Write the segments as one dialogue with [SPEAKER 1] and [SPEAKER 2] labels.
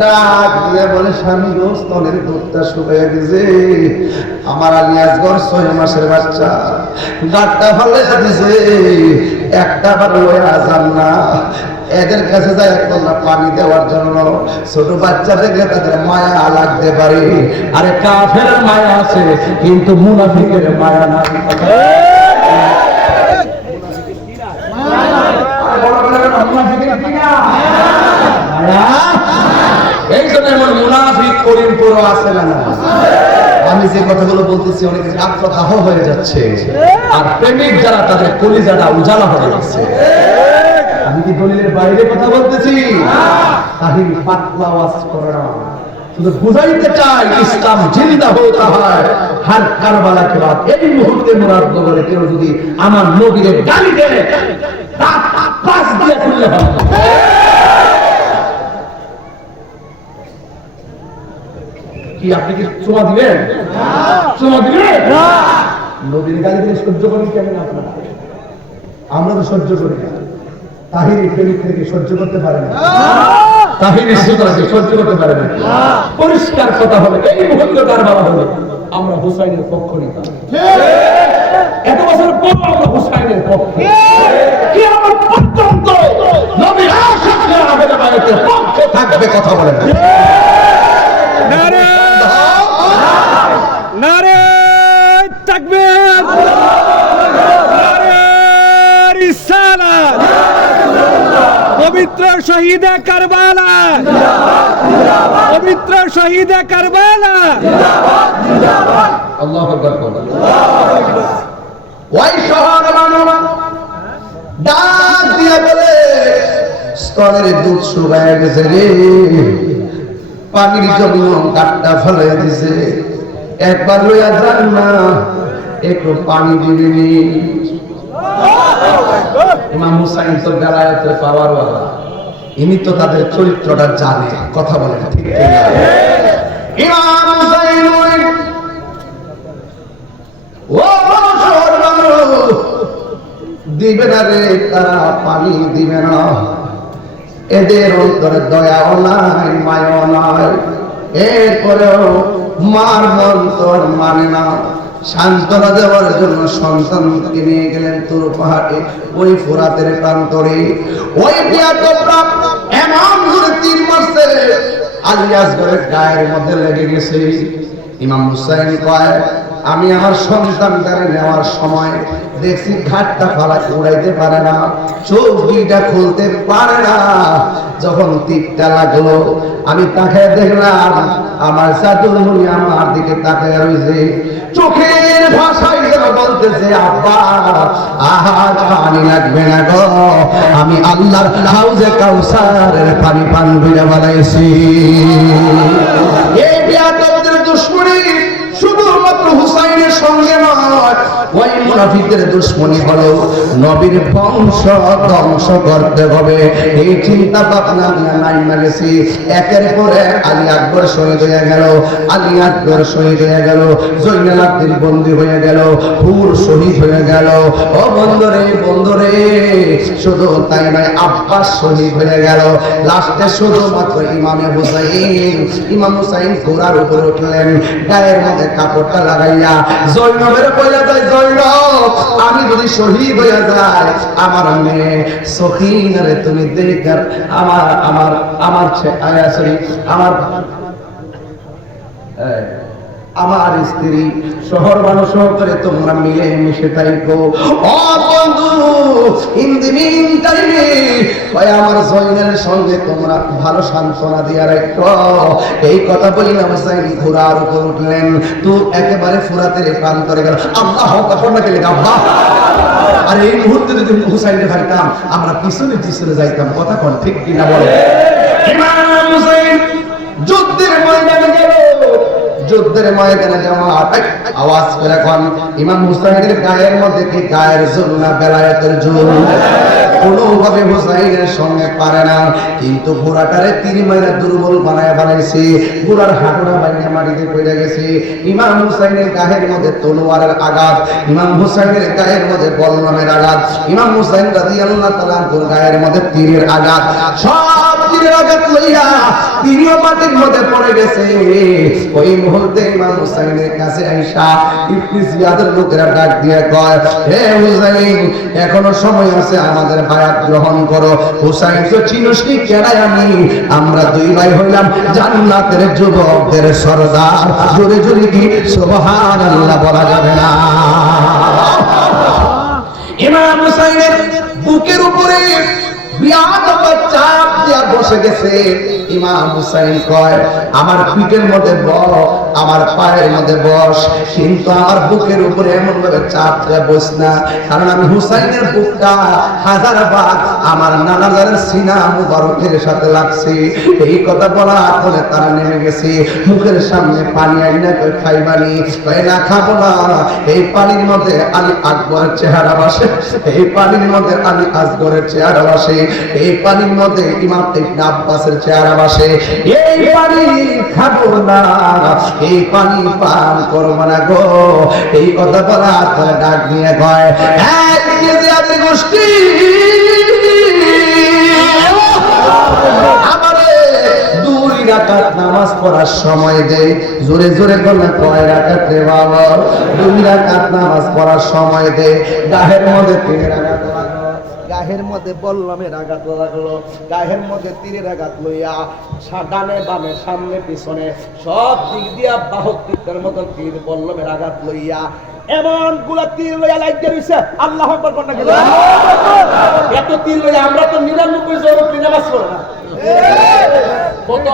[SPEAKER 1] ডাক দিয়ে বলে, স্বামী গো, স্তনের দুধটা গেছে। আমার ছয় মাসের বাচ্চা। ডাকটা ভালো দিছে একটা বার না। এদের কাছে যায় পানি দেওয়ার জন্য। ছোট বাচ্চা দেখলে তাদের মায়া লাগতে পারে। আরে কাফের মায়া আছে, কিন্তু মুনাফিকের মায়া নাই আরে বড় বড় মুনাফিকের কি না মায়া এই জন্য এমন মুনাফিক করিম পুরো আছে না আমি যে কথাগুলো বলতেছি অনেকে আত্মদাহ হয়ে যাচ্ছে। আর প্রেমিক যারা, তাদের কলিজাটা উজালা হয়ে যাচ্ছে। আমি কি দলিলের বাইরে কথা বলতেছি? পাতলা ওয়াজ করে না। শুধু বুঝাইতে চাই, ইসলাম জিন্দা হয় হার কারবালা এই মুহূর্তে মুরাদ কেউ যদি আমার নবীরে গালি দেয় দিয়ে খুললে হবে কি আপনি কি চুমা দিবেন? চুমা দিবেন? নবীর গালি দিলে সহ্য করেন কেমন আপনারা? আমরা তো সহ্য করি না। তাহির প্রেমিক থেকে সহ্য করতে পারে না। তাহির সুতরাকে সহ্য করতে পারে না। পরিষ্কার কথা হবে এই মুহূর্তে তার বলা হবে আমরা হুসাইনের পক্ষ নিতাম এত বছর পর আমরা হুসাইনের পক্ষে কি আমার পর্যন্ত নবীর আশিকরা আবেদন পক্ষে থাকবে কথা বলে না।
[SPEAKER 2] পবিত্র শহীদে কারবালা। পবিত্র শহীদে কারবালা।
[SPEAKER 1] ওই শহর মানব দিয়ে বলে স্তনের দুধ শুকায় গেছে রে। পানির জন্য কাঠটা ফেলে দিছে একবার লইয়া যান না, একটু পানি দিবিনি ইমাম হুসাইন তো বেলায়েতের পাওয়ার ওয়ালা ইনি তো তাদের চরিত্রটা জানে, কথা বলে ঠিক ইমাম হুসাইন ও দিবে না রে, তারা পানি দিবে না। এদের অন্তরে দয়াও নাই মায়াও নাই। এরপরেও মার মন মানে না। সান্ত্বনা দেওয়ার জন্য সন্তানকে নিয়ে গেলেন তোর পাহাড়ে ওই ফোরাতের প্রান্তরে। ওই বিয়াতরা এমন ধরে তিন মাসে আলিয়াস ঘরের গায়ের মধ্যে লেগে গেছে। ইমাম হুসাইন কয়, আমি আমার সন্তানটারে নেওয়ার সময় দেখছি ঘাটটা ফালা উড়াইতে পারে না, চোখ দুইটা খুলতে পারে না। যখন তীরটা লাগল আমি তাকে দেখলাম আমার সাদুল মুনি আমার দিকে তাকায় রয়েছে। চোখের ভাষায় যেন বলতেছে, আব্বা, আহা, পানি লাগবে না গো। আমি আল্লাহর হাউজে কাউসারের পানি পান বিড়ে বানাইছি। এই বিয়াদবদের দুশ্মনী শুধুমাত্র হুসাইনের সঙ্গে নয় ওই মুনাফিকদের দুশ্মনী হলো নবীর বংশ ধ্বংস করতে হবে। এই চিন্তা ভাবনা নাই গেছি একের পর আলী আকবর শহীদ হয়ে গেল, আলী আকবর শহীদ হয়ে গেল, জৈনাল আব্দিন বন্দী হয়ে গেল, হুর শহীদ হয়ে গেল। ও বন্ধরে বন্ধরে শুধু তাই নয়, আব্বাস শহীদ হয়ে গেল। লাস্টে শুধুমাত্র ইমামে হুসাইন ইমাম হুসাইন ঘোড়ার উপর উঠলেন, গায়ের মধ্যে কাপড়টা লাগাইয়া জৈনবের বলে যায় জৈনব আমি যদি শহীদ হয়ে যাই আমার মেয়ে সখিনারে তুমি দেখার আমার আমার আমার আয়া, সরি আমার আমার স্ত্রী শহর মানুষ করে তোমরা মিলে মিশে তাই গো বন্ধু হিন্দি মিন টাইমে আমার জৈনের সঙ্গে তোমরা ভালো সান্ত্বনা দিয়া রাখ। এই কথা বলি না হুসাইন ঘোড়ার উপর উঠলেন। তো একেবারে ফোরাতে প্রান্তরে গেল। আল্লাহ কখন না গেলে আল্লাহ। আর এই মুহূর্তে যদি হুসাইনে ভাইতাম আমরা পিছনে পিছনে যাইতাম, কথা কন ঠিক কিনা বলে যুদ্ধের ময়দানে এই, আওয়াজ করে কোন ইমাম হুসাইনের গায়ের মধ্যে কি গায়ের জোর বেলায়েতের জোর কোনোভাবে হুসাইনের সঙ্গে পারে না কিন্তু ঘোড়াটারে দুর্বল বানায় বানাইছে ঘোড়ার হাঁটুরা বাইরে মাটিতে পড়ে গেছে। ইমাম হুসাইনের গায়ের মধ্যে তলোয়ারের আঘাত ইমাম হুসাইনের গায়ের মধ্যে বল্লমের আঘাত ইমাম হুসাইন গায়ের মধ্যে তীরের আঘাত সব এখনও সময় আছে আমাদের বায়াত গ্রহণ করো। হুসাইন তো চিনসনি কেডাই আমি? আমরা দুই ভাই হইলাম জান্নাতের যুবকদের সরদার। জোরে জোরে কি? সুবহানাল্লাহ বলা যাবে না। ইমাম হুসাইনের বুকের উপরে বিরাট বসে গেছে। ইমাম হুসাইন কয় আমার পিঠের মধ্যে বস আমার পায়ের মধ্যে বস, কিন্তু আমার বুকের উপরে এমন ভাবে চাপ দিয়া বস না। কারণ আমি হুসাইনের বুকটা হাজার বার আমার নানাজারের সিনা মুবারকের সাথে লাগছে। এই কথা বলা বলে তারা নেমে গেছে। মুখের সামনে পানি আইনা কই খাইবানি কই না খাব না। এই পানির মধ্যে আলী আকবরের চেহারা বসে। এই পানির মধ্যে আলী আসগরের চেহারা বসে। এই পানির মধ্যে ইমাম ইবনে আব্বাসের চেহারা বসে। এই পানি খাব না। এই পানি পান করব না গো। এই কথা বলা ডাক দিয়ে কয় আদি গোষ্ঠী? নামাজ পড়ার সময় দে জোরে জোরে বললে কয়, রাকাত রে বাবা। দুই রাকাত নামাজ পড়ার সময় দে গাহের মধ্যে তিন রাকাত গাহের মধ্যে বল্লমের আঘাত লাগল, গাহের মধ্যে তীরের আঘাত লইয়া ডানে বামে, সামনে পিছনে সব দিক দিয়া বাহক তীরের মতো তীর, বল্লমের আঘাত লইয়া। এমনগুলা তীর লইয়া লাগিয়ে রইছে, আল্লাহ এত তীর লইয়া আমরা তো নিরানব্বই জরুর নামাজ কত?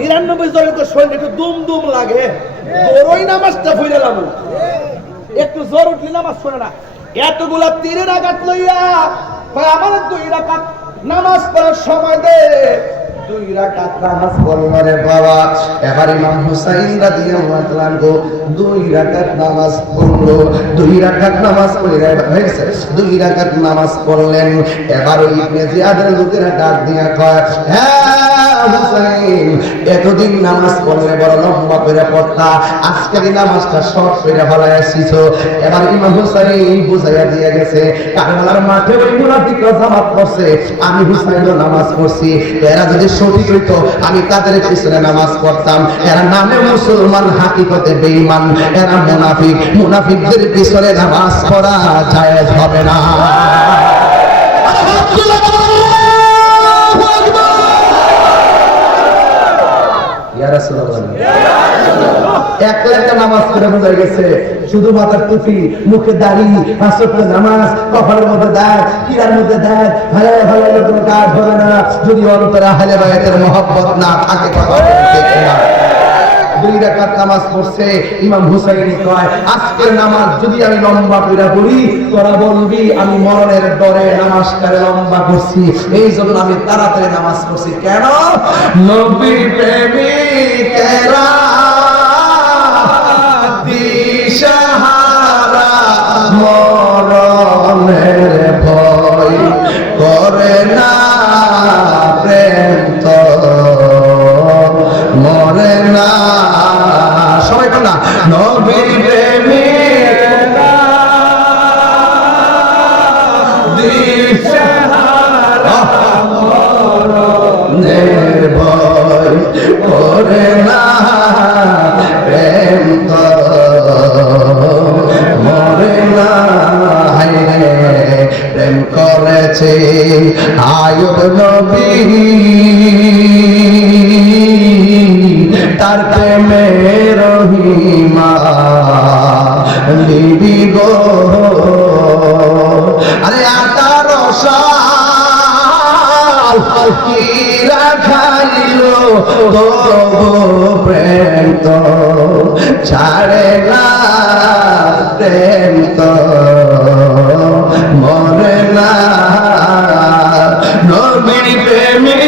[SPEAKER 1] নিরানব্বই জনের তো শরীর একটু দুম দুম লাগে। বড়ই নামাজটা ভুলে লাম একটু জোর উঠলি নামাজ পড়ে না। এতগুলা তীরের আঘাত লইয়া আমার দুই রাকাত নামাজ পড়ার সময় দে। দুই রাকাত নামাজ পড়ল রে বাবা। দুই রাকাত নামাজ পড়ল। দুই রাকাত নামাজ দুই নামাজ পড়লেন। এবার ইবনে জিয়াদের লোকেরা ডাক দিয়া কয় হ্যাঁ এতদিন নামাজ পড়লে বড় লম্বা করে পড়তা, আজকের নামাজটা শর্ট করে এবার ইমাম হুসাইন বুঝাইয়া দিয়ে গেছে, কারবালার মাঠে ওই করছে আমি নামাজ পড়ছি। এরা যদি সঠিক আমি তাদের পিছনে নামাজ পড়তাম। এরা নামে মুসলমান, হাকিকতে বেঈমান। এরা মুনাফিক, মুনাফিকদের পিছনে নামাজ পড়া জায়েজ হবে না। করে যদি অন্তরে হালে বায়াতের মহব্বত না থাকে দুই রাকাত নামাজ পড়ছে, ইমাম হুসাইনি কয়, আজকের নামাজ যদি আমি লম্বা পড়ি, তোরা বলবি, আমি মরণের ডরে নামাজটারে লম্বা করছি। এই জন্য আমি তাড়াতাড়ি নামাজ পড়ছি। কেন? নবী প্রেমিকেরা দিশাহারা কর না নবী প্রেমিকেরা দিশাহারা নির্ভয় করে না প্রেম মরে না প্রেম করেছে আয়ুব নবী হীরা খালিল তবু প্রেম তো ছাড়ে না প্রেম তো। মরে না নবীর প্রেমী